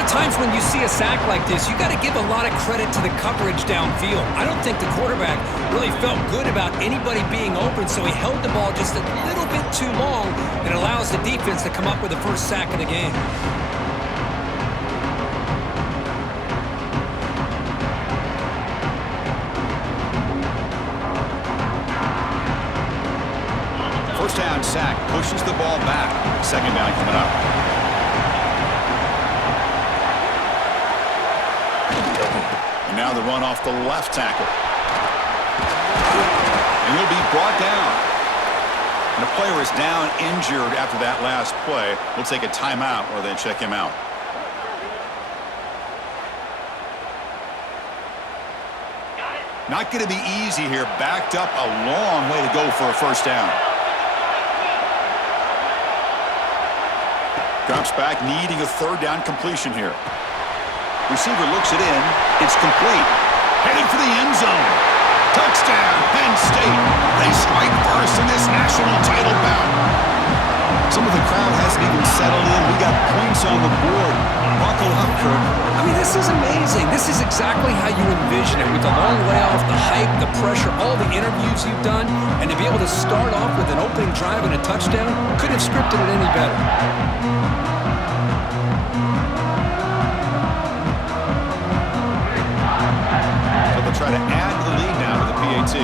lot of times when you see a sack like this, you got to give a lot of credit to the coverage downfield. I don't think the quarterback really felt good about anybody being open, so he held the ball just a little bit too long and allows the defense to come up with the first sack of the game. First down sack pushes the ball back. Second down coming up. And now the run off the left tackle. And he'll be brought down. And the player is down injured after that last play. We'll take a timeout or then check him out. Not going to be easy here. Backed up a long way to go for a first down. Drops back, needing a third down completion here. Receiver looks it in. It's complete. Headed for the end zone. Touchdown, Penn State. They strike first in this national title bout. Some of the crowd hasn't even settled in. We got points on the board. Buckle up, Kirk. I mean, this is amazing. This is exactly how you envision it, with the long layoff, the hype, the pressure, all the interviews you've done, and to be able to start off with an opening drive and a touchdown, couldn't have scripted it any better. Try to add the lead now to the PAT.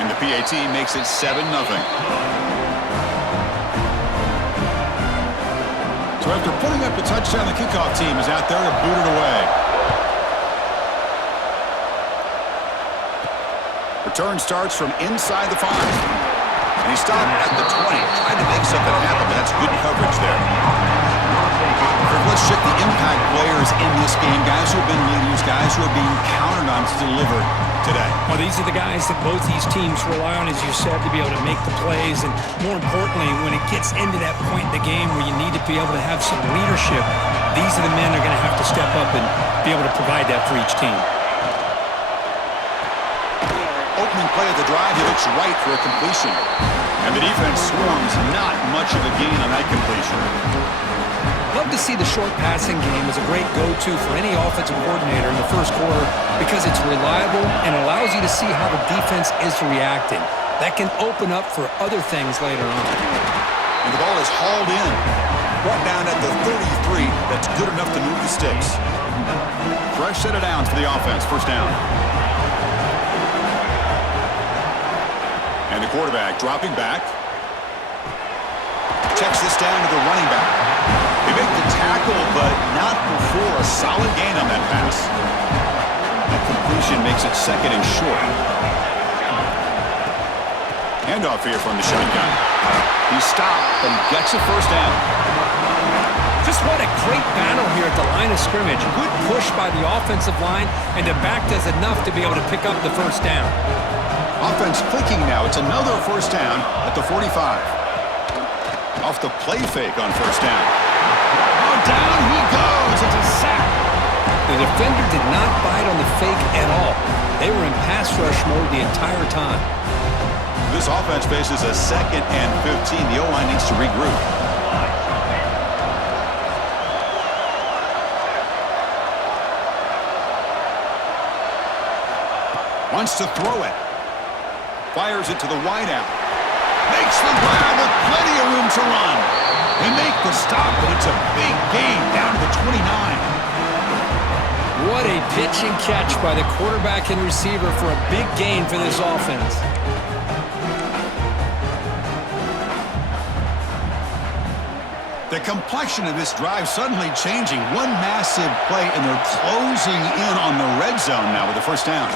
And the PAT makes it 7-0. So after putting up a touchdown, the kickoff team is out there to boot it away. Return starts from inside the 5. And he stopped at the 20, trying to make something happen, but that's good coverage there. Let's check the impact players in this game. Guys who have been leaders, guys who are being counted on to deliver today. Well, these are the guys that both these teams rely on, as you said, to be able to make the plays. And more importantly, when it gets into that point in the game where you need to be able to have some leadership, these are the men that are going to have to step up and be able to provide that for each team. Opening play of the drive, he looks right for a completion. And the defense swarms, not much of a gain on that completion. Love to see the short passing game as a great go-to for any offensive coordinator in the first quarter because it's reliable and allows you to see how the defense is reacting. That can open up for other things later on. And the ball is hauled in. Brought down at the 33. That's good enough to move the sticks. Fresh set of downs for the offense. First down. And the quarterback dropping back. Checks this down to the running back. They make the tackle, but not before a solid gain on that pass. That completion makes it second and short. Handoff here from the shotgun. He stopped, but he gets a first down. Just what a great battle here at the line of scrimmage. Good push by the offensive line, and the back does enough to be able to pick up the first down. Offense clicking now. It's another first down at the 45. Off the play fake on first down. Oh, down he goes. It's a sack. The defender did not bite on the fake at all. They were in pass rush mode the entire time. This offense faces a 2nd and 15. The O-line needs to regroup. Wants to throw it. Fires it to the wideout. Makes the grab with plenty of room to run. They make the stop, but it's a big gain down to the 29. What a pitch and catch by the quarterback and receiver for a big gain for this offense. The complexion of this drive suddenly changing. One massive play, and they're closing in on the red zone now with the first down.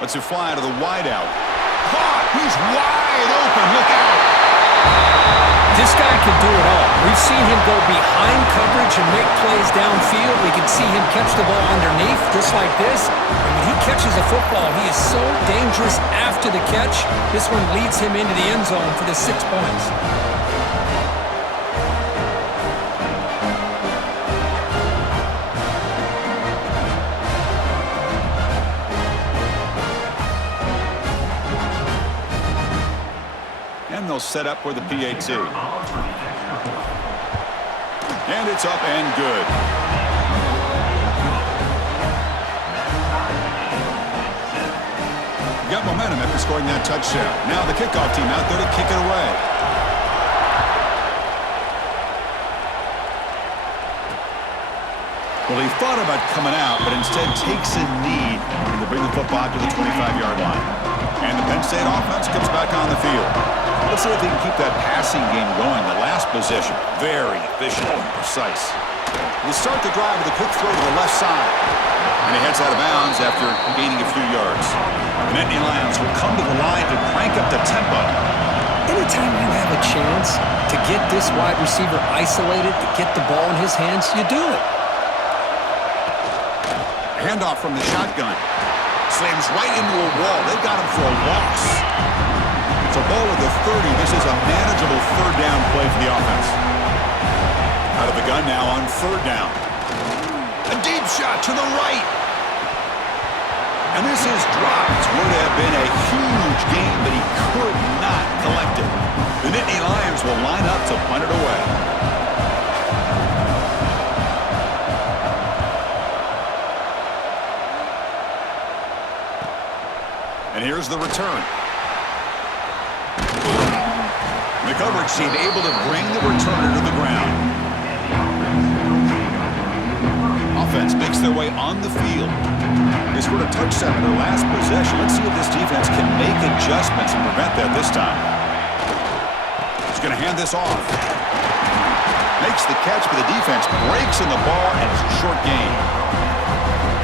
Let's it fly to the wideout. Caught! He's wide open. Look out! This guy can do it all. We've seen him go behind coverage and make plays downfield. We can see him catch the ball underneath, just like this. And when he catches a football, he is so dangerous after the catch. This one leads him into the end zone for the 6 points. line, they'll set up for the PAT. And it's up and good. Got momentum after scoring that touchdown. Now the kickoff team out there to kick it away. Well, he thought about coming out, but instead takes a knee to bring the football to the 25-yard line. And the Penn State offense comes back on the field. Let's see if they can keep that passing game going. The last possession, very efficient and precise. They start the drive with a quick throw to the left side. And he heads out of bounds after gaining a few yards. The Nittany Lions will come to the line to crank up the tempo. Anytime you have a chance to get this wide receiver isolated, to get the ball in his hands, you do it. Handoff from the shotgun. Slams right into a wall. They've got him for a loss. It's a ball at the 30. This is a manageable third down play for the offense. Out of the gun now on third down. A deep shot to the right. And this is dropped. Would have been a huge game, but he could not collect it. The Nittany Lions will line up to punt it away. And here's the return. The coverage team able to bring the returner to the ground. Offense makes their way on the field. They scored a touchdown in their last possession. Let's see if this defense can make adjustments and prevent that this time. He's going to hand this off. Makes the catch, but the defense breaks in the ball, and it's a short gain.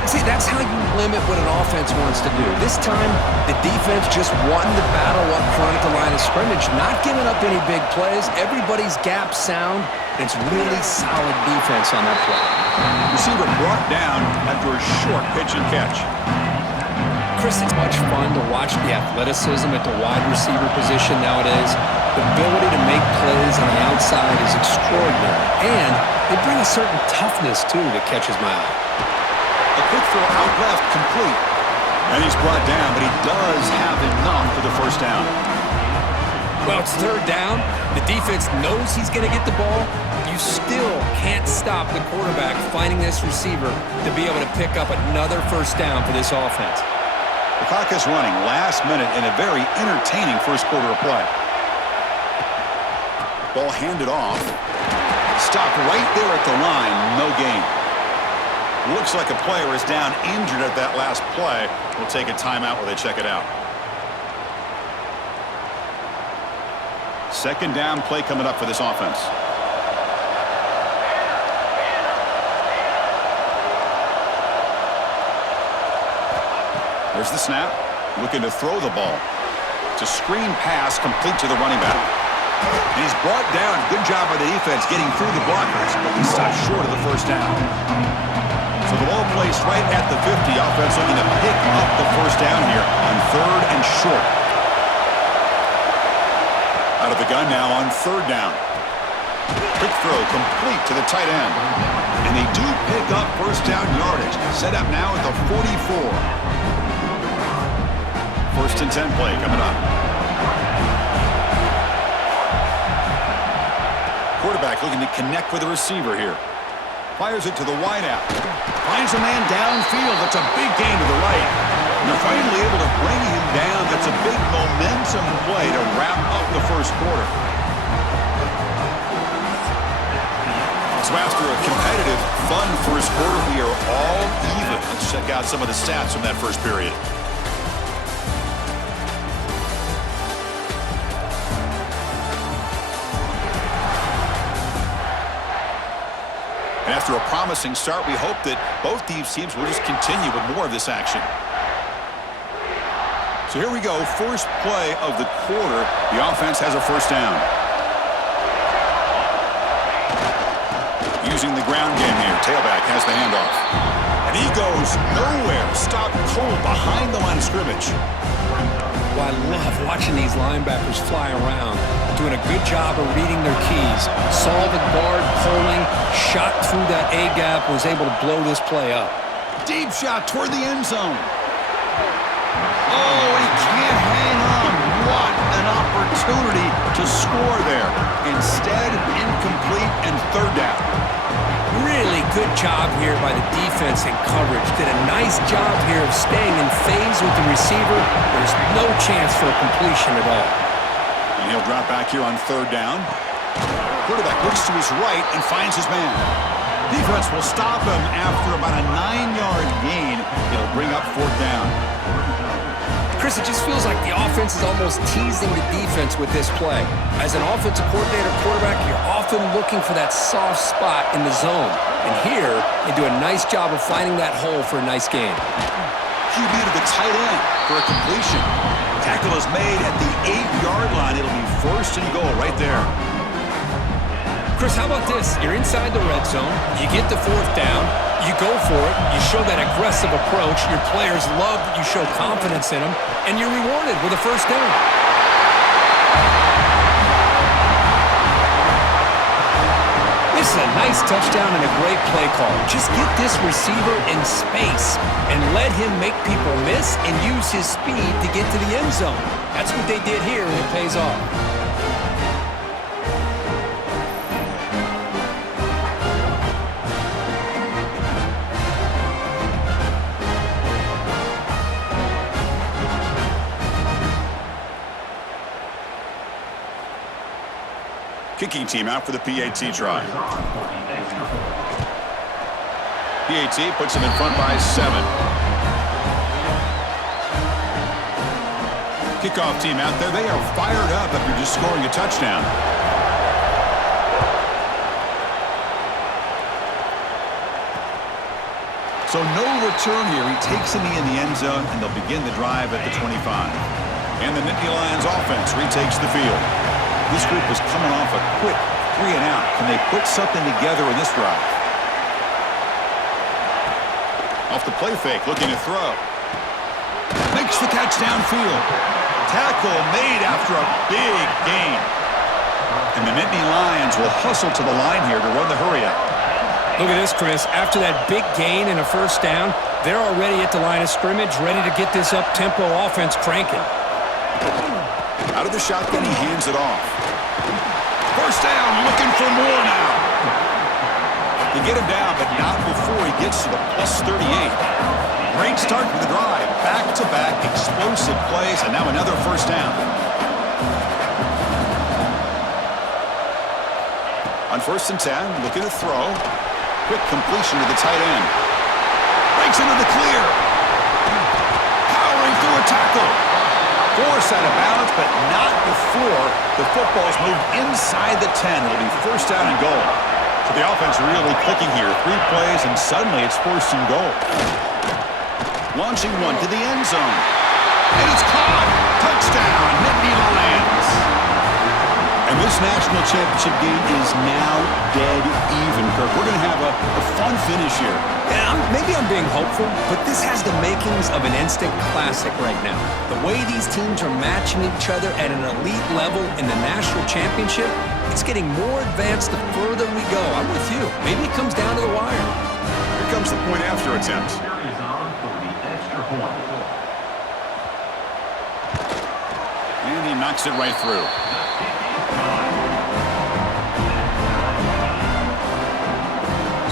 See, that's how you limit what an offense wants to do. This time, the defense just won the battle up front at the line of scrimmage, not giving up any big plays. Everybody's gap sound. It's really solid defense on that play. Receiver brought down after a short pitch and catch. Chris, it's much fun to watch the athleticism at the wide receiver position nowadays. The ability to make plays on the outside is extraordinary. And they bring a certain toughness, too, that catches my eye. A quick throw out left, complete. And he's brought down, but he does have enough for the first down. Well, it's third down. The defense knows he's going to get the ball. You still can't stop the quarterback finding this receiver to be able to pick up another first down for this offense. The clock is running last minute in a very entertaining first quarter of play. Ball handed off. Stopped right there at the line. No gain. Looks like a player is down injured at that last play. We'll take a timeout while they check it out. Second down play coming up for this offense. There's the snap. Looking to throw the ball. It's a screen pass complete to the running back. And he's brought down. Good job by the defense getting through the blockers, but he stopped short of the first down. So the ball placed right at the 50. Offense looking to pick up the first down here on third and short. Out of the gun now on third down. Quick throw complete to the tight end. And they do pick up first down yardage. Set up now at the 44. First and 10 play coming up. Quarterback looking to connect with the receiver here. Fires it to the wideout. Finds a man downfield. That's a big gain to the right. And they're finally able to bring him down. That's a big momentum play to wrap up the first quarter. So after a competitive, fun first quarter, we are all even. Let's check out some of the stats from that first period. After a promising start, we hope that both these teams will just continue with more of this action. So here we go, first play of the quarter. The offense has a first down. Using the ground game here, tailback has the handoff. And he goes nowhere, stopped cold behind the line of scrimmage. Well, I love watching these linebackers fly around, doing a good job of reading their keys. Saw the guard pulling, shot through that A-gap, was able to blow this play up. Deep shot toward the end zone. Oh, he can't hang on. What an opportunity to score there. Instead, incomplete and third down. Really good job here by the defense in coverage. Did a nice job here of staying in phase with the receiver. There's no chance for a completion at all. And he'll drop back here on third down. Quarterback looks to his right and finds his man. Defense will stop him after about a 9-yard gain. It'll bring up fourth down. Chris, it just feels like the offense is almost teasing the defense with this play. As an offensive coordinator quarterback, you're often looking for that soft spot in the zone. And here, they do a nice job of finding that hole for a nice gain. QB to the tight end for a completion. Tackle is made at the 8-yard line. It'll be first and goal right there. Chris, how about this? You're inside the red zone. You get the fourth down. You go for it. You show that aggressive approach. Your players love that you show confidence in them. And you're rewarded with a first down. This is a nice touchdown and a great play call. Just get this receiver in space and let him make people miss and use his speed to get to the end zone. That's what they did here, and it pays off. Kicking team out for the PAT try. PAT puts him in front by 7. Kickoff team out there. They are fired up after just scoring a touchdown. So no return here. He takes him in the end zone, and they'll begin the drive at the 25. And the Nittany Lions offense retakes the field. This group is coming off a quick 3-and-out. Can they put something together in this drive? Off the play fake, looking to throw. Makes the catch downfield. Tackle made after a big gain. And the Nittany Lions will hustle to the line here to run the hurry out. Look at this, Chris. After that big gain and a first down, they're already at the line of scrimmage, ready to get this up-tempo offense cranking. Out of the shotgun, he hands it off. First down, looking for more now. They get him down, but not before he gets to the +38. Great start to the drive. Back-to-back explosive plays, and now another first down. On 1st and 10, looking to throw. Quick completion to the tight end. Breaks into the clear. Powering through a tackle. Forced out of bounds, but not before the football's moved inside the 10. It'll be first down and goal. So the offense really clicking here. 3 plays, and suddenly it's first and goal. Launching one to the end zone. And it's caught. Touchdown, Nittany Lions. And this national championship game is now dead even, Kirk. We're going to have a fun finish here. Yeah, maybe I'm being hopeful, but this has the makings of an instant classic right now. The way these teams are matching each other at an elite level in the national championship, it's getting more advanced the further we go. I'm with you. Maybe it comes down to the wire. Here comes the point after attempt. And he knocks it right through.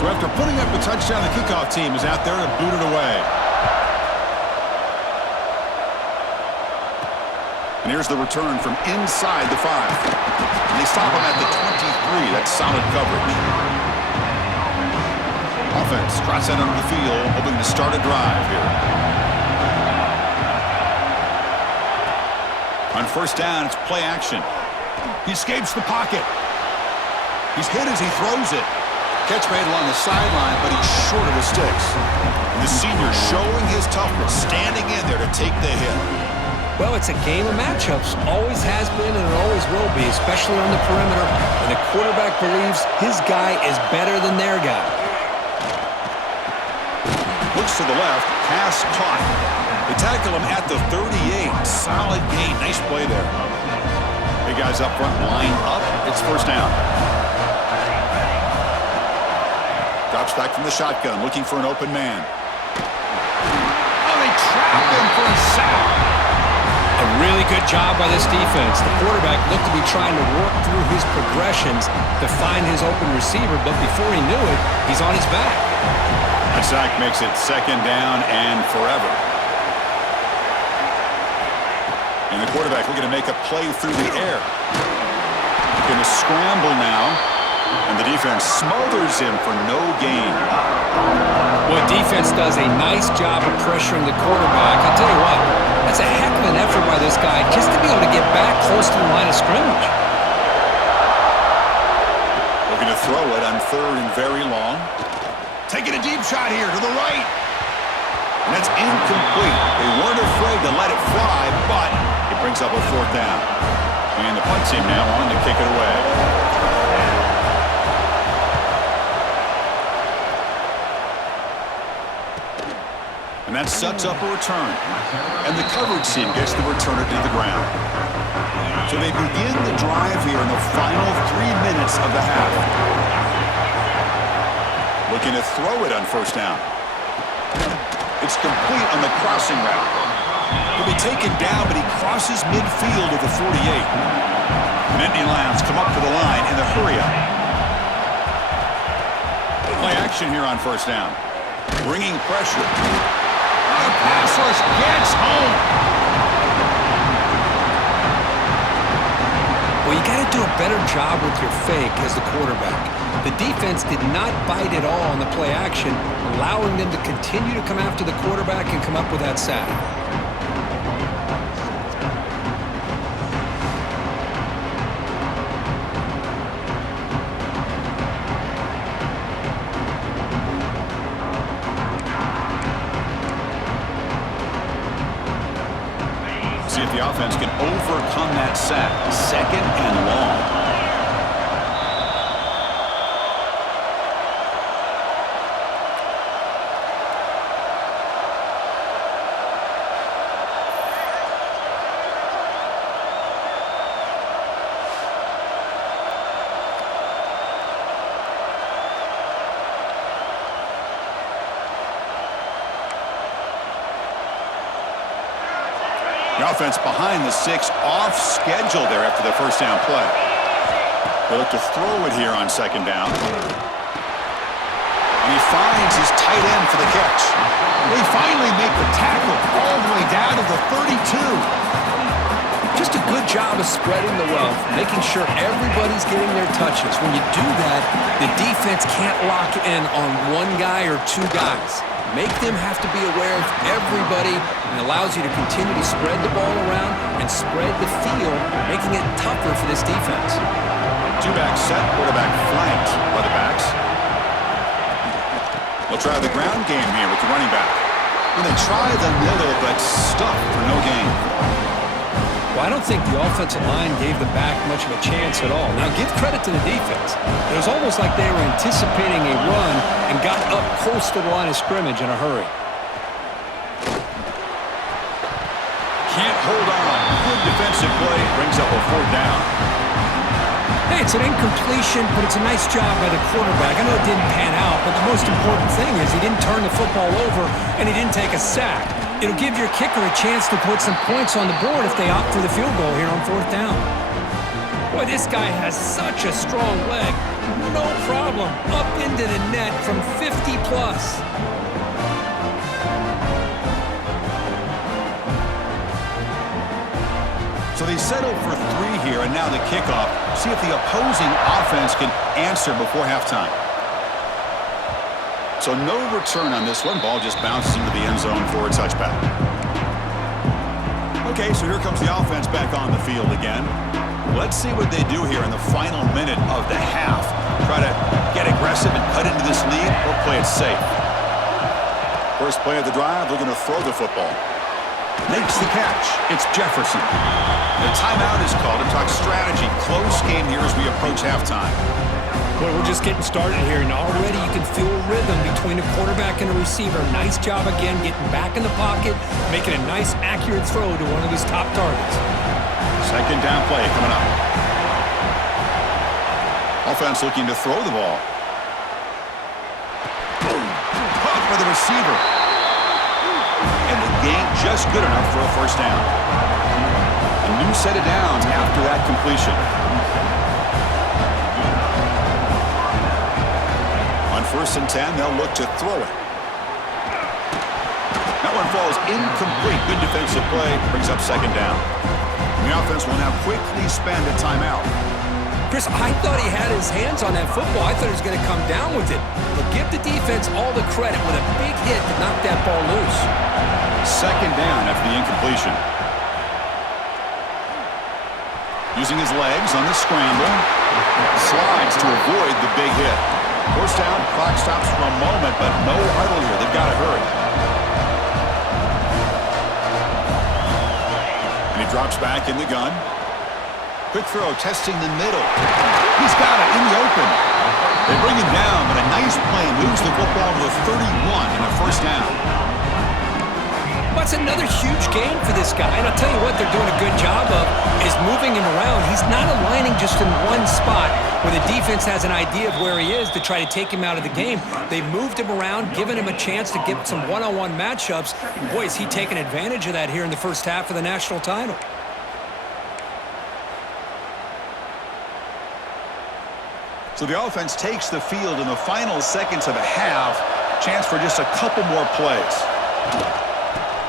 So after putting up a touchdown, the kickoff team is out there to boot it away. And here's the return from inside the 5. And they stop him at the 23. That's solid coverage. Offense trots out onto the field, hoping to start a drive here. On first down, it's play action. He escapes the pocket. He's hit as he throws it. Catch made along the sideline, but he's short of his sticks. And the senior showing his toughness, standing in there to take the hit. Well, it's a game of matchups. Always has been and it always will be, especially on the perimeter. And the quarterback believes his guy is better than their guy. Looks to the left, pass caught. They tackle him at the 38. Solid gain, nice play there. Big guys up front, line up. It's first down. Drops back from the shotgun, looking for an open man. Oh, they trap him for a sack. A really good job by this defense. The quarterback looked to be trying to work through his progressions to find his open receiver, but before he knew it, he's on his back. A sack makes it second down and forever. And the quarterback looking to make a play through the air. Going to scramble now, and the defense smothers him for no gain. Well, defense does a nice job of pressuring the quarterback. I'll tell you what, that's a heck of an effort by this guy just to be able to get back close to the line of scrimmage. Looking to throw it on third and very long. Taking a deep shot here to the right. And that's incomplete. They weren't afraid to let it fly, but it brings up a fourth down. And the punt team now on to kick it away. And that sets up a return. And the coverage team gets the returner to the ground. So they begin the drive here in the final 3 minutes of the half. Looking to throw it on first down. It's complete on the crossing route. He'll be taken down, but he crosses midfield at the 48. And Nittany Lions come up to the line in the hurry-up. Play action here on first down. Bringing pressure. The pass rush gets home. Well, you got to do a better job with your fake as the quarterback. The defense did not bite at all on the play action, allowing them to continue to come after the quarterback and come up with that sack. See if the offense can overcome that sack. Second and long. The offense behind the 6, off schedule there after the first down play. They look to throw it here on second down. And he finds his tight end for the catch. They finally make the tackle all the way down to the 32. Just a good job of spreading the wealth, making sure everybody's getting their touches. When you do that, the defense can't lock in on one guy or two guys. Make them have to be aware of everybody, and allows you to continue to spread the ball around and spread the field, making it tougher for this defense. Two-back set, quarterback flanked by the backs. They'll try the ground game here with the running back. And they try the middle, but stuck for no gain. Well, I don't think the offensive line gave the back much of a chance at all. Now, give credit to the defense. It was almost like they were anticipating a run and got up close to the line of scrimmage in a hurry. Can't hold on. Good defensive play. Brings up a fourth down. Hey, it's an incompletion, but it's a nice job by the quarterback. I know it didn't pan out, but the most important thing is he didn't turn the football over and he didn't take a sack. It'll give your kicker a chance to put some points on the board if they opt for the field goal here on fourth down. Boy, this guy has such a strong leg. No problem. Up into the net from 50 plus. So they settle for 3 here, and now the kickoff. See if the opposing offense can answer before halftime. So no return on this one. Ball just bounces into the end zone for a touchback. Okay, so here comes the offense back on the field again. Let's see what they do here in the final minute of the half. Try to get aggressive and cut into this lead, or play it safe. First play of the drive, looking to throw the football. Makes the catch. It's Jefferson. The timeout is called to talk strategy. Close game here as we approach halftime. Well, we're just getting started here, and already you can feel a rhythm between a quarterback and a receiver. Nice job again getting back in the pocket, making a nice, accurate throw to one of his top targets. Second down play coming up. Offense looking to throw the ball. Caught by the receiver. And the gain just good enough for a first down. A new set of downs after that completion. On 1st and 10, they'll look to throw it. That one falls incomplete. Good defensive play. Brings up 2nd down. The offense will now quickly spend a timeout. Chris, I thought he had his hands on that football. I thought he was going to come down with it. But give the defense all the credit with a big hit to knock that ball loose. 2nd down after the incompletion. Using his legs on the scramble. Slides to avoid the big hit. 1st down, clock stops for a moment, but no huddle here. They've got to hurry. And he drops back in the gun. Quick throw, testing the middle. He's got it in the open. They bring him down, but a nice play moves the football to the 31 and a 1st down. That's another huge gain for this guy. And I'll tell you what they're doing a good job of is moving him around. He's not aligning just in one spot where the defense has an idea of where he is to try to take him out of the game. They've moved him around, given him a chance to get some one-on-one matchups. And boy, is he taking advantage of that here in the first half of the national title. So the offense takes the field in the final seconds of the half. Chance for just a couple more plays.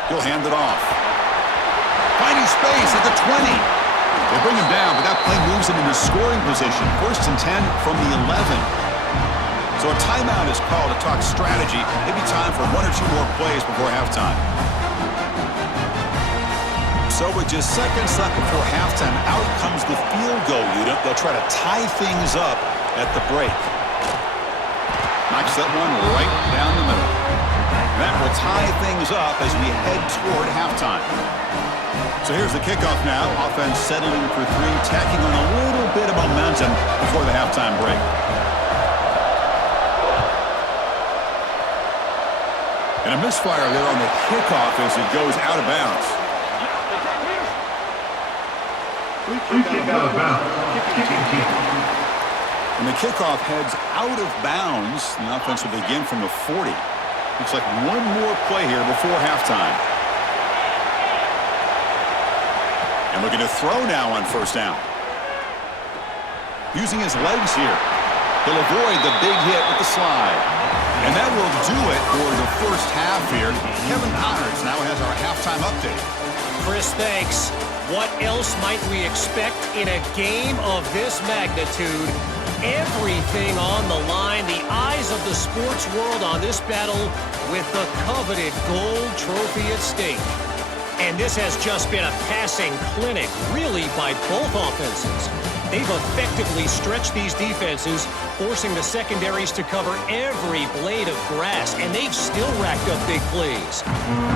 He'll hand it off. Finding space at the 20. They bring him down, but that play moves him into scoring position. 1st and 10 from the 11. So a timeout is called to talk strategy. Maybe time for 1 or 2 more plays before halftime. So with just seconds left before halftime, out comes the field goal unit. They'll try to tie things up at the break. Knocks that one right down the middle. That will tie things up as we head toward halftime. So here's the kickoff now. Offense settling for 3, tacking on a little bit of momentum before the halftime break. And a misfire there on the kickoff as it goes out of bounds. And the kickoff heads out of bounds. The offense will begin from the 40. Looks like one more play here before halftime. And looking to throw now on 1st down. Using his legs here. He'll avoid the big hit with the slide. And that will do it for the first half here. Kevin Connors now has our halftime update. Chris, thanks. What else might we expect in a game of this magnitude? Everything on the line, the eyes of the sports world on this battle with the coveted gold trophy at stake. And this has just been a passing clinic, really, by both offenses. They've effectively stretched these defenses, forcing the secondaries to cover every blade of grass, and they've still racked up big plays.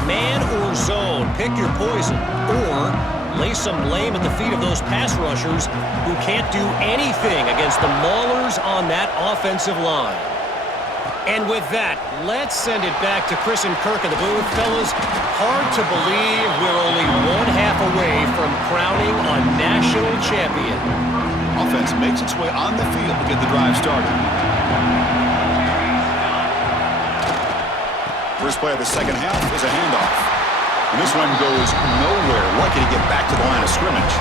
Man or zone, pick your poison, or lay some blame at the feet of those pass rushers who can't do anything against the maulers on that offensive line. And with that, let's send it back to Chris and Kirk in the booth. Fellas, hard to believe we're only 1/2 away from crowning a national champion. Offense makes its way on the field to get the drive started. First play of the second half is a handoff. And this one goes nowhere. Lucky to get back to the line of scrimmage.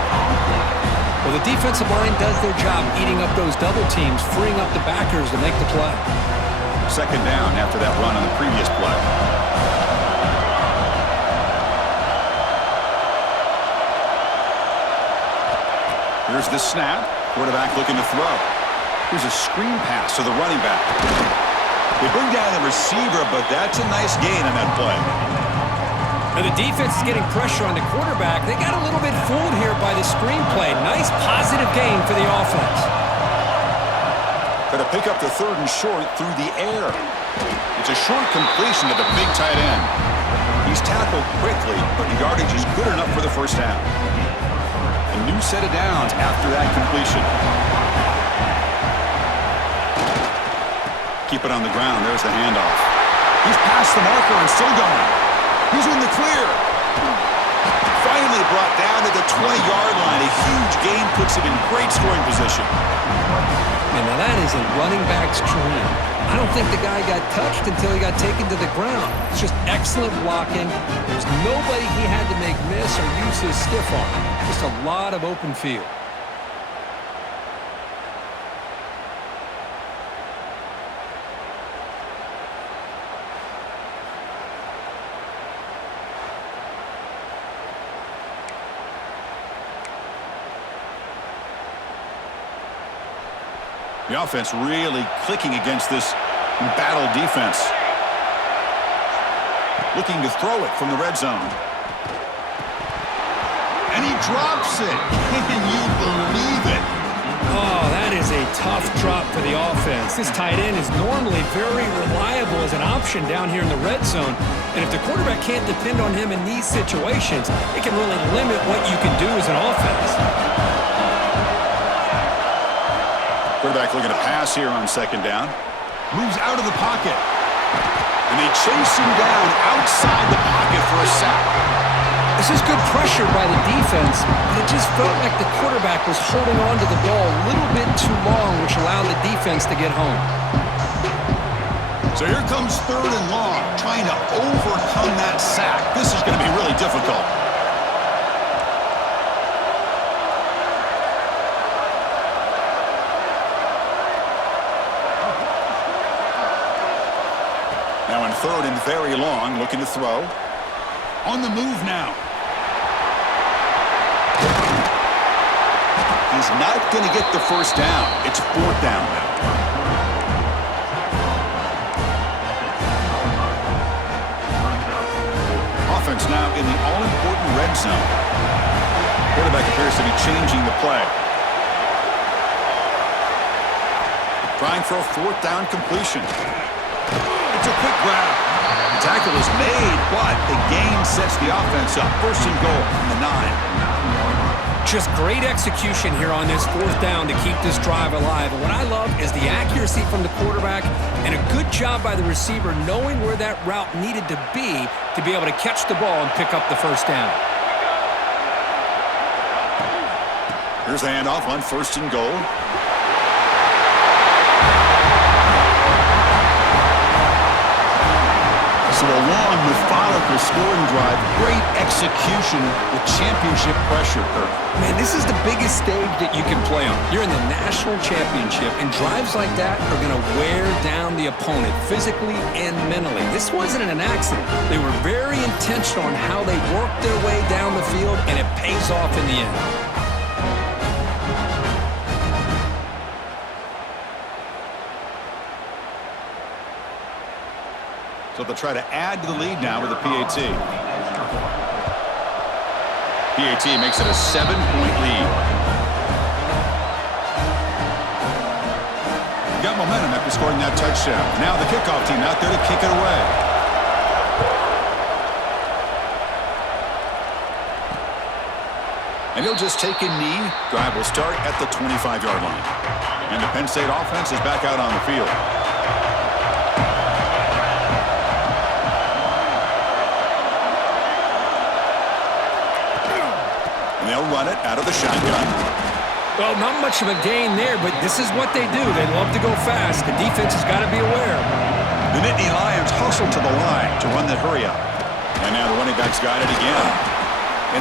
Well, the defensive line does their job eating up those double teams, freeing up the backers to make the play. 2nd down after that run on the previous play. Here's the snap. Quarterback looking to throw. Here's a screen pass to the running back. They bring down the receiver, but that's a nice gain on that play. Now the defense is getting pressure on the quarterback. They got a little bit fooled here by the screen play. Nice positive gain for the offense. Got to pick up the 3rd and short through the air. It's a short completion to the big tight end. He's tackled quickly, but the yardage is good enough for the 1st down. A new set of downs after that completion. Keep it on the ground. There's the handoff. He's past the marker and still going. He's in the clear. Finally brought down to the 20-yard line. A huge gain puts him in great scoring position. And now that is a running back's dream. I don't think the guy got touched until he got taken to the ground. It's just excellent blocking. There's nobody he had to make miss or use his stiff arm. Just a lot of open field. The offense really clicking against this embattled defense. Looking to throw it from the red zone. And he drops it. Can you believe it? Oh, that is a tough drop for the offense. This tight end is normally very reliable as an option down here in the red zone. And if the quarterback can't depend on him in these situations, it can really limit what you can do as an offense. Quarterback looking to pass here on second down. Moves out of the pocket. And they chase him down outside the pocket for a sack. This is good pressure by the defense, but it just felt like the quarterback was holding on to the ball a little bit too long, which allowed the defense to get home. So here comes 3rd and long, trying to overcome that sack. This is going to be really difficult. Now in 3rd and very long, looking to throw. On the move now. He's not going to get the first down. It's 4th down now. Offense now in the all-important red zone. Quarterback appears to be changing the play. Trying for a 4th down completion. It's a quick grab. The tackle is made, but the gain sets the offense up. 1st and goal from the 9. Just great execution here on this 4th down to keep this drive alive. And what I love is the accuracy from the quarterback and a good job by the receiver knowing where that route needed to be able to catch the ball and pick up the 1st down. Here's the handoff on 1st and goal. So a long, methodical scoring drive, great execution with championship pressure, Kirk. Man, this is the biggest stage that you can play on. You're in the national championship, and drives like that are going to wear down the opponent physically and mentally. This wasn't an accident. They were very intentional on how they worked their way down the field, and it pays off in the end. So they'll try to add to the lead now with a PAT. PAT makes it a 7-point lead. Got momentum after scoring that touchdown. Now the kickoff team out there to kick it away. And he'll just take a knee. Drive will start at the 25-yard line. And the Penn State offense is back out on the field. And they'll run it out of the shotgun. Well, not much of a gain there, but this is what they do. They love to go fast. The defense has got to be aware. The Nittany Lions hustle to the line to run that hurry up. And now the running back's got it again.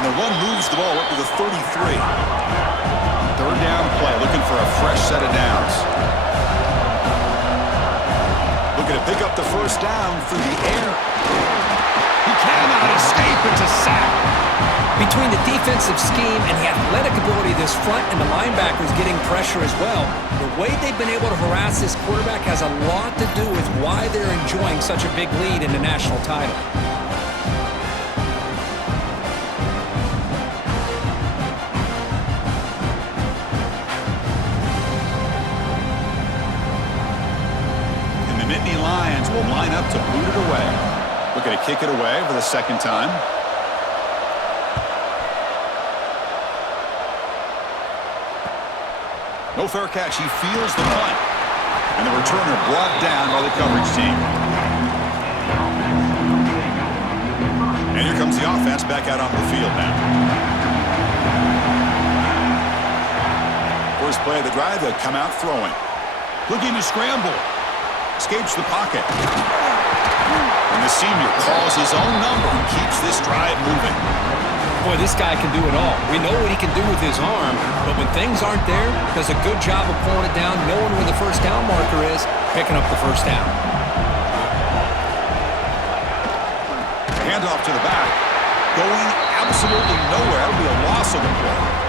And the run moves the ball up to the 33. 3rd down play, looking for a fresh set of downs. Looking to pick up the 1st down through the air. He cannot escape. It's a sack. Between the defensive scheme and the athletic ability of this front and the linebackers getting pressure as well, the way they've been able to harass this quarterback has a lot to do with why they're enjoying such a big lead in the national title. And the Nittany Lions will line up to boot it away. Looking to kick it away for the 2nd time. No fair catch. He feels the punt. And the returner brought down by the coverage team. And here comes the offense back out on the field now. First play of the drive, they'll come out throwing. Looking to scramble. Escapes the pocket. And the senior calls his own number and keeps this drive moving. Boy, this guy can do it all. We know what he can do with his arm, but when things aren't there, does a good job of pulling it down, knowing where the first down marker is, picking up the first down. Handoff to the back. Going absolutely nowhere. It'll be a loss of the play.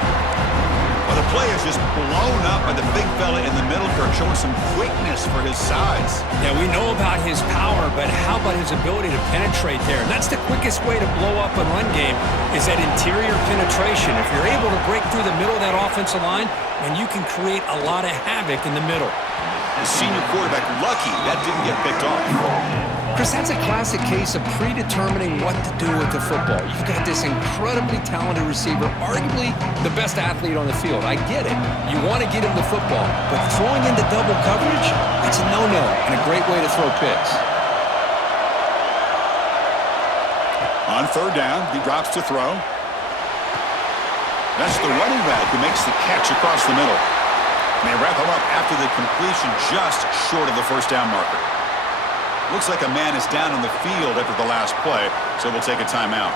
Well, the play is just blown up by the big fella in the middle, Kirk, showing some quickness for his size. Yeah, we know about his power, but how about his ability to penetrate there? And that's the quickest way to blow up a run game is that interior penetration. If you're able to break through the middle of that offensive line, then you can create a lot of havoc in the middle. The senior quarterback lucky that didn't get picked off. Chris, that's a classic case of predetermining what to do with the football. You've got this incredibly talented receiver, arguably the best athlete on the field. I get it. You want to get him the football, but throwing into double coverage, it's a no-no and a great way to throw picks. On third down, he drops to throw. That's the running back who makes the catch across the middle. And they wrap him up after the completion just short of the first down marker. Looks like a man is down on the field after the last play, so we'll take a timeout.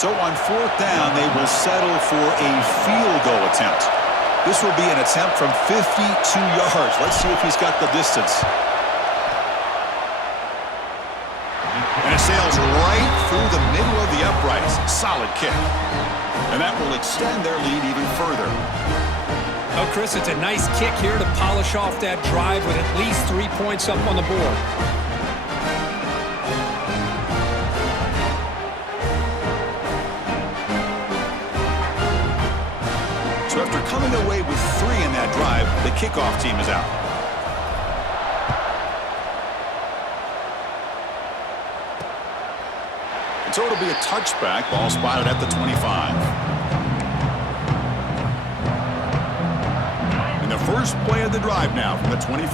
So on fourth down, they will settle for a field goal attempt. This will be an attempt from 52 yards. Let's see if he's got the distance. And it sails right through the middle of the uprights. Solid kick. And that will extend their lead even further. Oh, Chris, it's a nice kick here to polish off that drive with at least 3 points up on the board. So after coming away with 3 in that drive, the kickoff team is out. And so it'll be a touchback, ball spotted at the 25. First play of the drive now from the 25.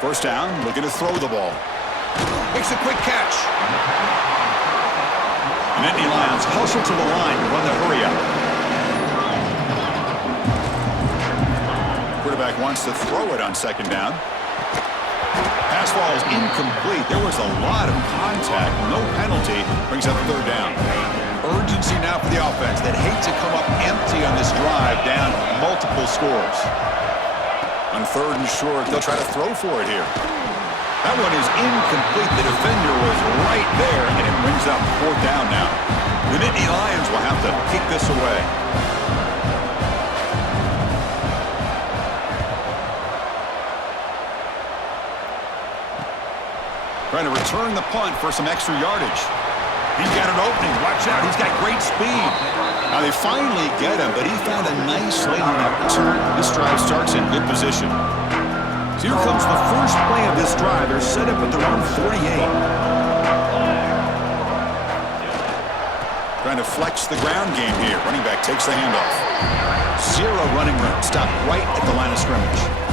First down, looking to throw the ball. Makes a quick catch. And Nittany Lions hustle to the line to run the hurry up. Quarterback wants to throw it on second down. Pass ball is incomplete. There was a lot of contact. No penalty. Brings up third down. Urgency now for the offense that hate to come up empty on this drive, down multiple scores. On third and short, they'll try to throw for it here. That one is incomplete. The defender was right there, and it brings up fourth down now. The Nittany Lions will have to kick this away. Trying to return the punt for some extra yardage. He's got an opening. Watch out. He's got great speed. Now they finally get him, but he found a nice lane on that return. This drive starts in good position. So here comes the first play of this drive. They're set up at their own 48. Trying to flex the ground game here. Running back takes the handoff. 0 running room. Stopped right at the line of scrimmage.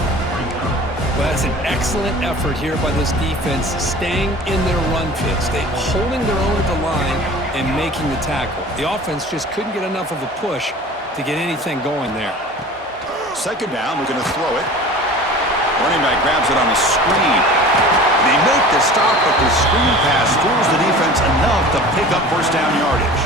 Well, that's an excellent effort here by this defense, staying in their run fits. They holding their own at the line and making the tackle. The offense just couldn't get enough of a push to get anything going there. Second down, looking to throw it. Running back grabs it on the screen. They make the stop, but the screen pass fools the defense enough to pick up first down yardage.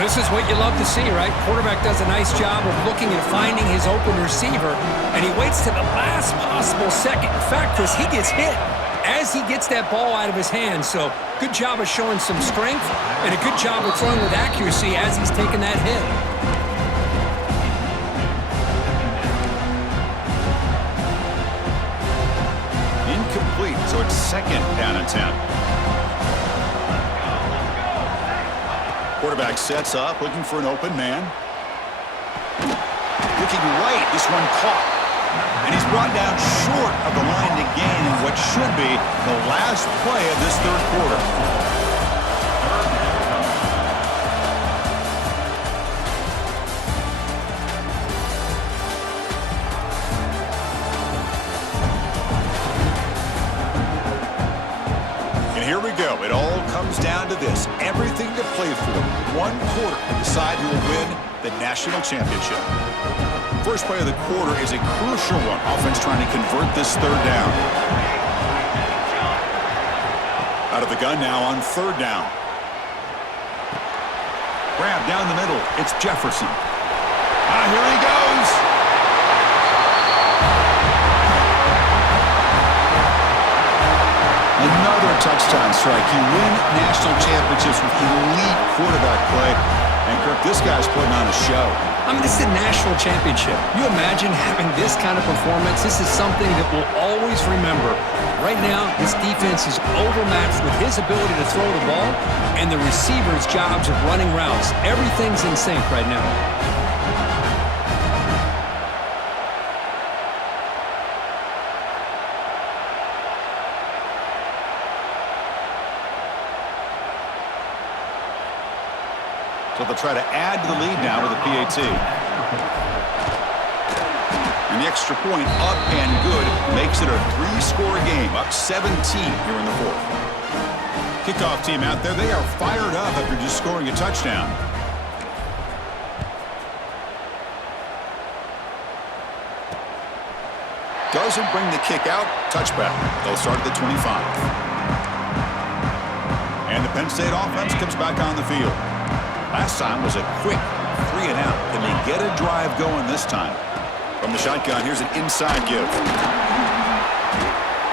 This is what you love to see, right? Quarterback does a nice job of looking and finding his open receiver, and he waits to the last possible second. In fact, Chris, he gets hit as he gets that ball out of his hands. So good job of showing some strength and a good job of throwing with accuracy as he's taking that hit. Incomplete, so it's second down and 10. Quarterback sets up, looking for an open man. Looking right, this one caught. And he's brought down short of the line to gain in what should be the last play of this third quarter. And here we go. It all comes down to this. Everything to play for. One quarter to decide who will win the national championship. First play of the quarter is a crucial one. Offense trying to convert this third down. Out of the gun now on third down. Grab down the middle. It's Jefferson. Here he goes. Another touchdown strike. You win national championships with elite quarterback play. And, Kirk, this guy's putting on a show. I mean, this is a national championship. You imagine having this kind of performance? This is something that we'll always remember. Right now, this defense is overmatched with his ability to throw the ball and the receivers' jobs of running routes. Everything's in sync right now. So they'll try to add to the lead now with a PAT. And the extra point up and good makes it a 3-score game, up 17 here in the fourth. Kickoff team out there, they are fired up after just scoring a touchdown. Doesn't bring the kick out, touchback. They'll start at the 25. And the Penn State offense comes back on the field. Last time was a quick 3 and out. Can they get a drive going this time? From the shotgun, here's an inside give.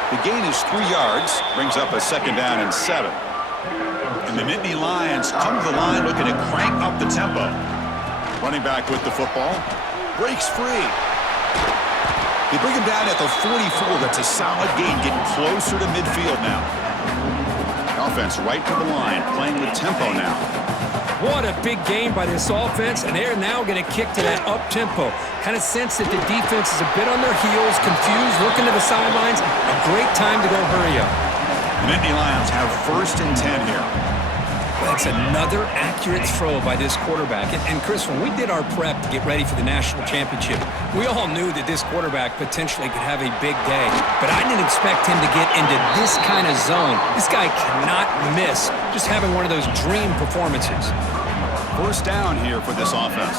The gain is 3 yards, brings up a second down and 7. And the Nittany Lions come to the line looking to crank up the tempo. Running back with the football, breaks free. They bring him down at the 44. That's a solid gain, getting closer to midfield now. Offense right to the line, playing with tempo now. What a big game by this offense, and they're now going to kick to that up-tempo. Kind of sense that the defense is a bit on their heels, confused, looking to the sidelines. A great time to go hurry up. The Nittany Lions have 1st and 10 here. That's another accurate throw by this quarterback. And Chris, when we did our prep to get ready for the national championship, we all knew that this quarterback potentially could have a big day. But I didn't expect him to get into this kind of zone. This guy cannot miss, just having one of those dream performances. First down here for this offense.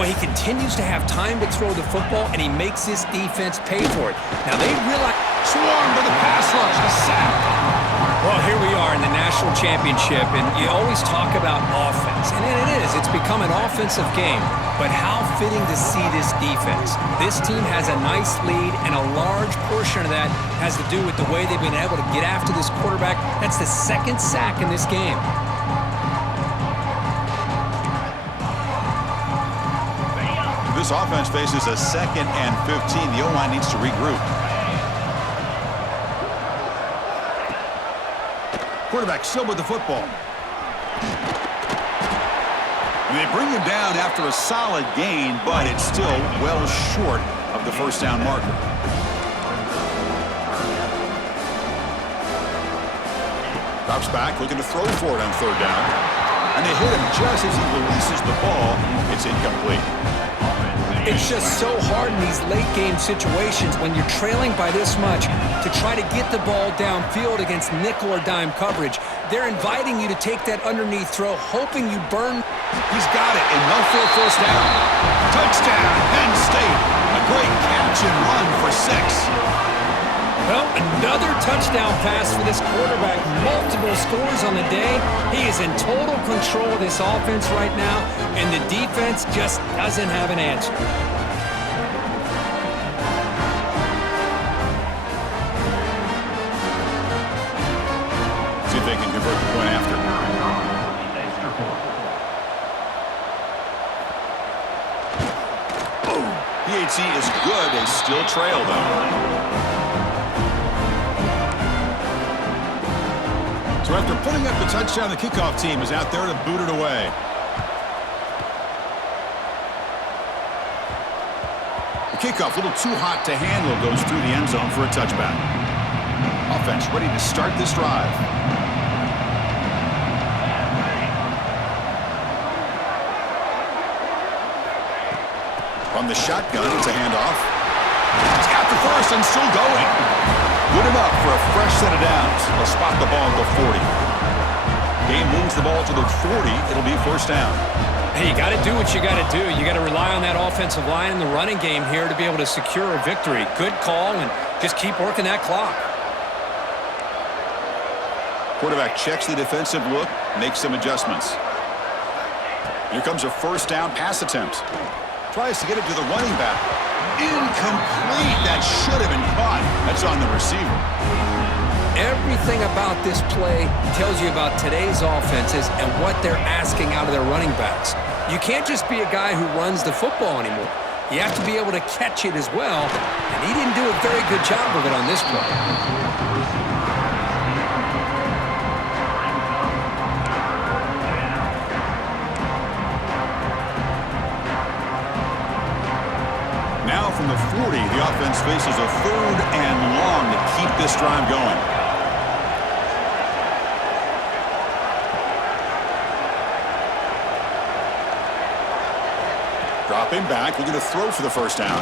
Well, he continues to have time to throw the football, and he makes this defense pay for it. Now, they realize... Swarm to the pass rush, a sack. Well, here we are in the national championship, and you always talk about offense. And it is. It's become an offensive game. But how fitting to see this defense. This team has a nice lead, and a large portion of that has to do with the way they've been able to get after this quarterback. That's the 2nd sack in this game. This offense faces a 2nd and 15. The O-line needs to regroup. Quarterback still with the football. And they bring him down after a solid gain, but it's still well short of the first down marker. Drops back, looking to throw for it on third down. And they hit him just as he releases the ball. It's incomplete. It's just so hard in these late-game situations when you're trailing by this much to try to get the ball downfield against nickel or dime coverage. They're inviting you to take that underneath throw, hoping you burn. He's got it, and no for a first down. Touchdown, Penn State. A great catch and run for 6. Well, another touchdown pass for this quarterback. Multiple scores on the day. He is in total control of this offense right now, and the defense just doesn't have an answer. See if they can convert the point after. PAT is good. They still trail, though. So after putting up the touchdown, the kickoff team is out there to boot it away. The kickoff, a little too hot to handle, goes through the end zone for a touchback. Offense ready to start this drive. On the shotgun, it's a handoff. He's got the first and still going. Good enough for a fresh set of downs. They'll spot the ball at the 40. Game moves the ball to the 40. It'll be first down. Hey, you got to do what you got to do. You got to rely on that offensive line in the running game here to be able to secure a victory. Good call, and just keep working that clock. Quarterback checks the defensive look, makes some adjustments. Here comes a first down pass attempt. Tries to get it to the running back. Incomplete. That should have been caught. That's on the receiver. Everything about this play tells you about today's offenses and what they're asking out of their running backs. You can't just be a guy who runs the football anymore. You have to be able to catch it as well, and he didn't do a very good job of it on this play. Now from the 40, the offense faces a third and long to keep this drive going. Dropping back, looking to throw for the first down. Oh,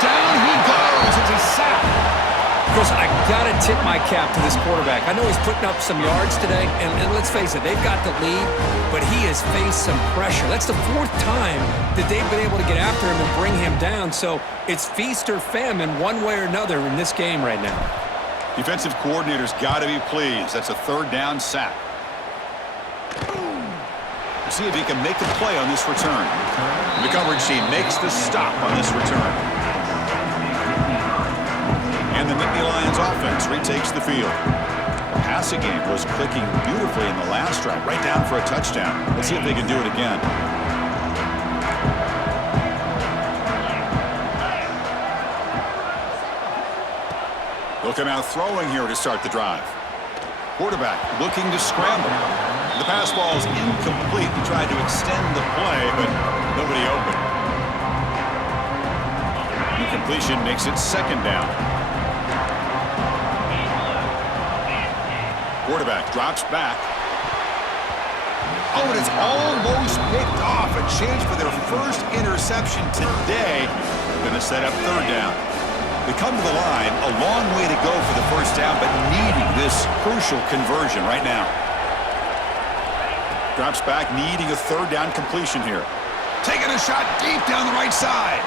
down he goes. It's a sack. Of course, I got to tip my cap to this quarterback. I know he's putting up some yards today, and let's face it, they've got the lead, but he has faced some pressure. That's the fourth time that they've been able to get after him and bring him down, so it's feast or famine one way or another in this game right now. Defensive coordinator's got to be pleased. That's a third down sack. See if he can make the play on this return. The coverage team makes the stop on this return. And the Nittany Lions offense retakes the field. The passing game was clicking beautifully in the last drive, right down for a touchdown. Let's see if they can do it again. They'll come out throwing here to start the drive. Quarterback looking to scramble. The pass ball is incomplete. He tried to extend the play, but nobody open. Incompletion makes it second down. Quarterback drops back. Oh, and it's almost picked off. A chance for their first interception today. Going to set up third down. They come to the line, a long way to go for the first down, but needing this crucial conversion right now. Drops back, needing a third down completion here. Taking a shot deep down the right side.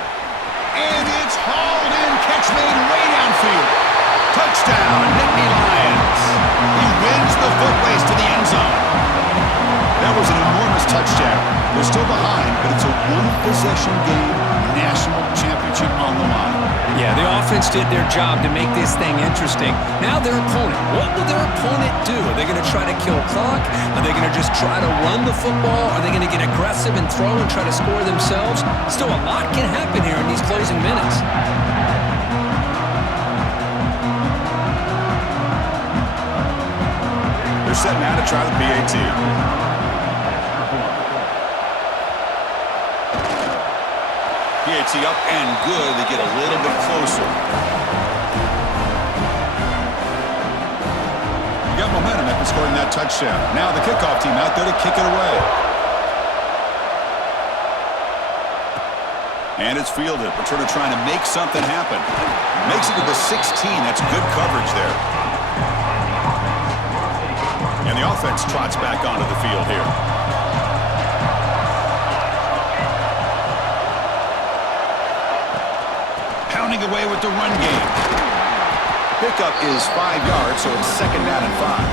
And it's hauled in, catch made way downfield. Touchdown, Nittany Lions. He wins the foot race to the end zone. That was an enormous touchdown. They're still behind, but it's a one-possession game, national championship on the line. Yeah, the offense did their job to make this thing interesting. Now their opponent. What will their opponent do? Are they going to try to kill clock? Are they going to just try to run the football? Are they going to get aggressive and throw and try to score themselves? Still, a lot can happen here in these closing minutes. They're setting out to try the PAT. PAT up and good. They get a little bit closer. You got momentum after scoring that touchdown. Now the kickoff team out there to kick it away. And it's fielded. Returner trying to make something happen. Makes it to the 16. That's good coverage there. And the offense trots back onto the field here. Pounding away with the run game. Pickup is 5 yards, so it's second down and 5.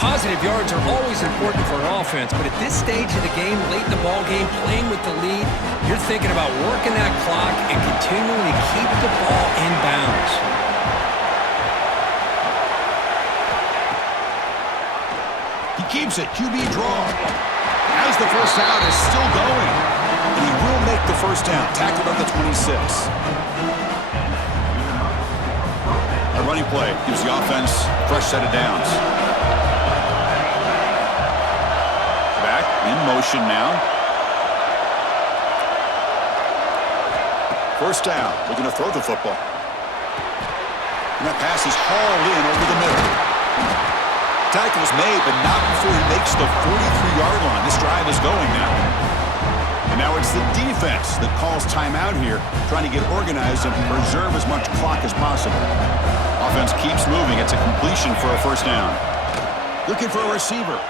Positive yards are always important for an offense, but at this stage of the game, late in the ball game, playing with the lead, you're thinking about working that clock and continuing to keep the ball in bounds. He keeps it. QB draw. As the first down is still going. And he will make the first down. Tackled at the 26. A running play gives the offense a fresh set of downs. Back in motion now. First down. Looking to throw the football. And that pass is hauled in over the middle. Tackle is made, but not before he makes the 43-yard line. This drive is going now. And now it's the defense that calls timeout here, trying to get organized and preserve as much clock as possible. Offense keeps moving. It's a completion for a first down. Looking for a receiver.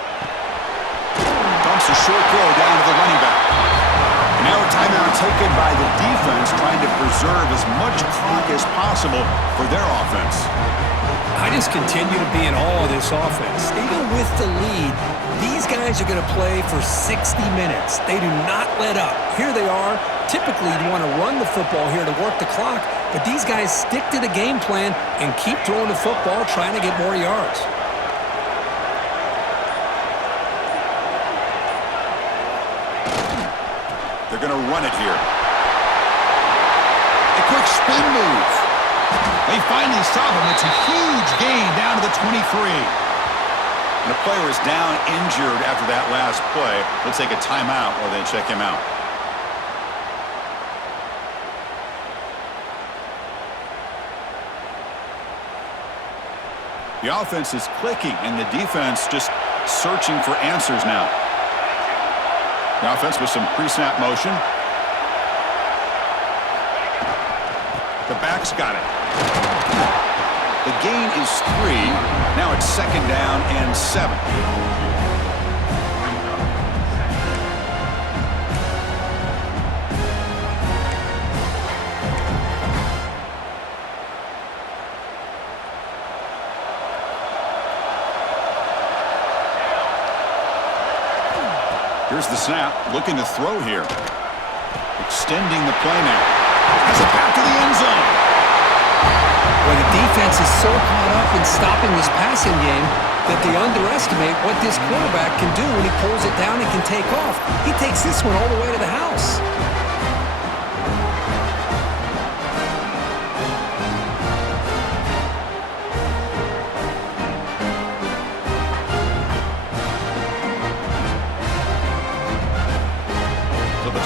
Dumps a short throw down to the running back. And now a timeout taken by the defense, trying to preserve as much clock as possible for their offense. I just continue to be in awe of this offense. Even with the lead, these guys are going to play for 60 minutes. They do not let up. Here they are. Typically, you want to run the football here to work the clock, but these guys stick to the game plan and keep throwing the football, trying to get more yards. They're going to run it here. A quick spin move. They finally stop him. It's a huge gain down to the 23. And the player is down injured after that last play. We'll take a timeout while they check him out. The offense is clicking, and the defense just searching for answers now. The offense with some pre-snap motion. The back's got it. The gain is 3. Now it's second down and 7. Here's the snap, looking to throw here. Extending the play now. Has a path to the end zone. Well, the defense is so caught up in stopping this passing game that they underestimate what this quarterback can do when he pulls it down and can take off. He takes this one all the way to the house.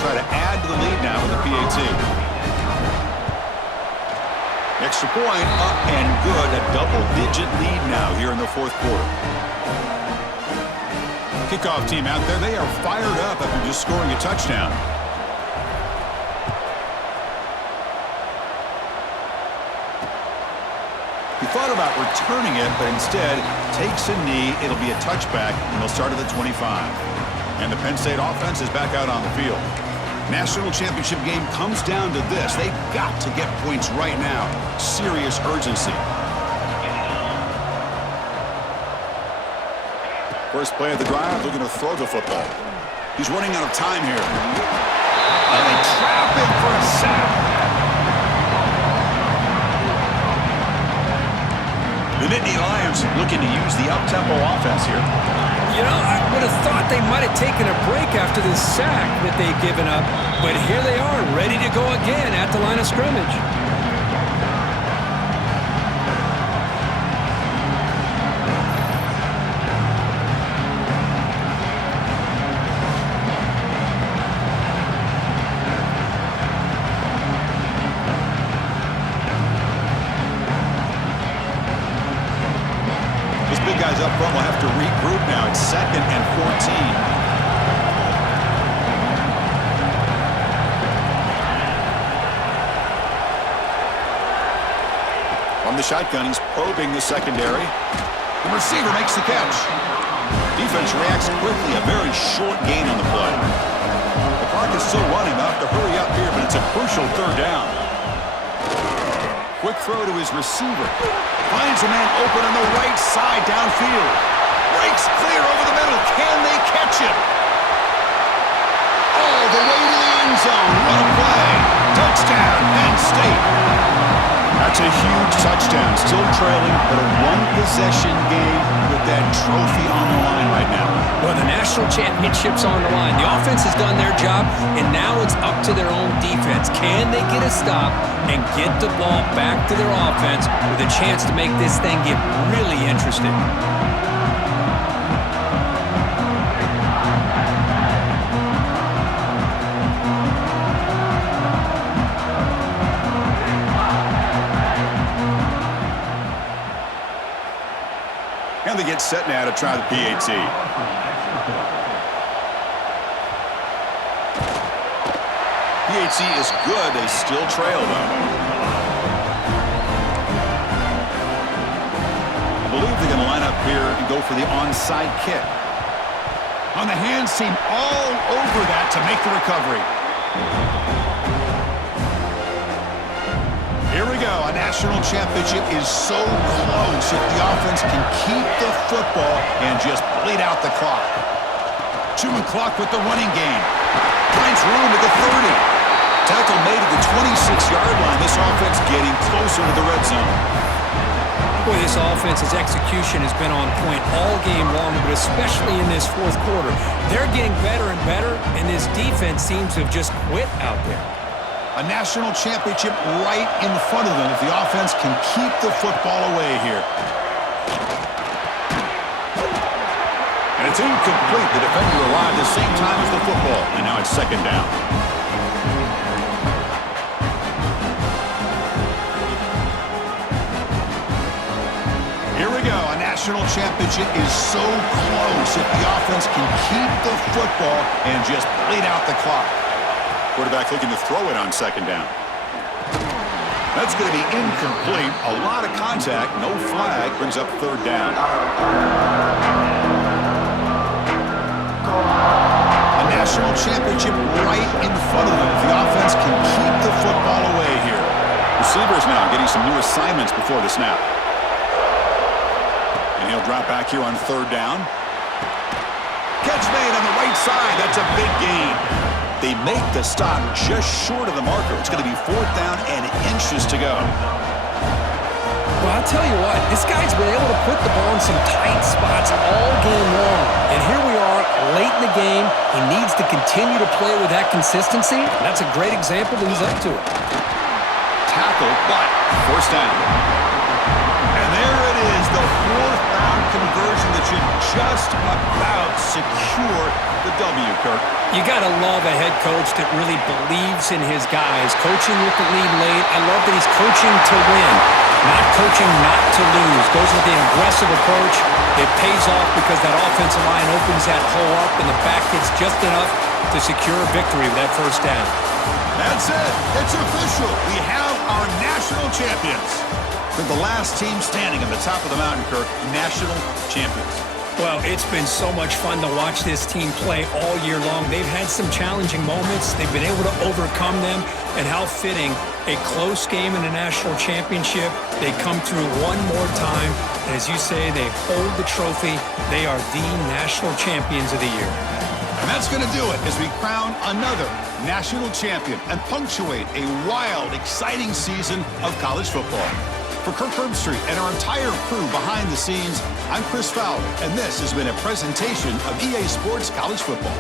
Try to add to the lead now with the PAT. Extra point up and good. A double-digit lead now here in the fourth quarter. Kickoff team out there. They are fired up after just scoring a touchdown. He thought about returning it, but instead takes a knee. It'll be a touchback, and they'll start at the 25. And the Penn State offense is back out on the field. National championship game comes down to this. They've got to get points right now. Serious urgency. First play of the drive, looking to throw the football. He's running out of time here. And they trap him for a sack. The Nittany Lions looking to use the up-tempo offense here. You know, I would have thought they might have taken a break after this sack that they've given up, but here they are, ready to go again at the line of scrimmage. Guys up front will have to regroup now. It's second and 14. On the shotgun, he's probing the secondary. The receiver makes the catch. Defense reacts quickly. A very short gain on the play. The clock is still running. They'll have to hurry up here, but it's a crucial third down. Quick throw to his receiver. Finds a man open on the right side downfield. Breaks clear over the middle. Can they catch him? All the way to the end zone. What a play. Touchdown, Penn State. That's a huge touchdown. Still trailing, but a one-possession game with that trophy on the line right now. Well, the national championship's on the line. The offense has done their job, and now it's up to their own defense. Can they get a stop and get the ball back to their offense with a chance to make this thing get really interesting? And they get set now to try the PAT. PHC is good. They still trail, though. I believe they're going to line up here and go for the onside kick. On the hands team all over that to make the recovery. Here we go. A national championship is so close if the offense can keep the football and just bleed out the clock. Chewing clock with the running game. Finds room at the 30. Tackle made at the 26-yard line. This offense getting closer to the red zone. Boy, this offense's execution has been on point all game long, but especially in this fourth quarter. They're getting better and better, and this defense seems to have just quit out there. A national championship right in front of them if the offense can keep the football away here. And it's incomplete. The defender arrived at the same time as the football, and now it's second down. Here we go. A national championship is so close if the offense can keep the football and just bleed out the clock. Quarterback looking to throw it on second down. That's going to be incomplete. A lot of contact. No flag. Brings up third down. A national championship right in front of them. If the offense can keep the football away here. Receivers now getting some new assignments before the snap. And he'll drop back here on third down. Catch made on the right side. That's a big gain. They make the stop just short of the marker. It's going to be fourth down and inches to go. Well, I'll tell you what, this guy's been able to put the ball in some tight spots all game long. And here we are late in the game. He needs to continue to play with that consistency. That's a great example that he's up to it. Tackle, but first down. And there it is, the fourth down conversion that should just about secure the W, Kirk. You got to love a head coach that really believes in his guys. Coaching with the lead late. I love that he's coaching to win, not coaching not to lose. Goes with the aggressive approach. It pays off because that offensive line opens that hole up and the back gets just enough to secure a victory with that first down. That's it. It's official. We have our national champions. They're the last team standing on the top of the mountain, Kirk. National champions. Well, it's been so much fun to watch this team play all year long. They've had some challenging moments. They've been able to overcome them. And how fitting, a close game in a national championship. They come through one more time. And as you say, they hold the trophy. They are the national champions of the year. And that's going to do it as we crown another national champion and punctuate a wild, exciting season of college football. For Kirk Herbstreit and our entire crew behind the scenes, I'm Chris Fowler, and this has been a presentation of EA Sports College Football.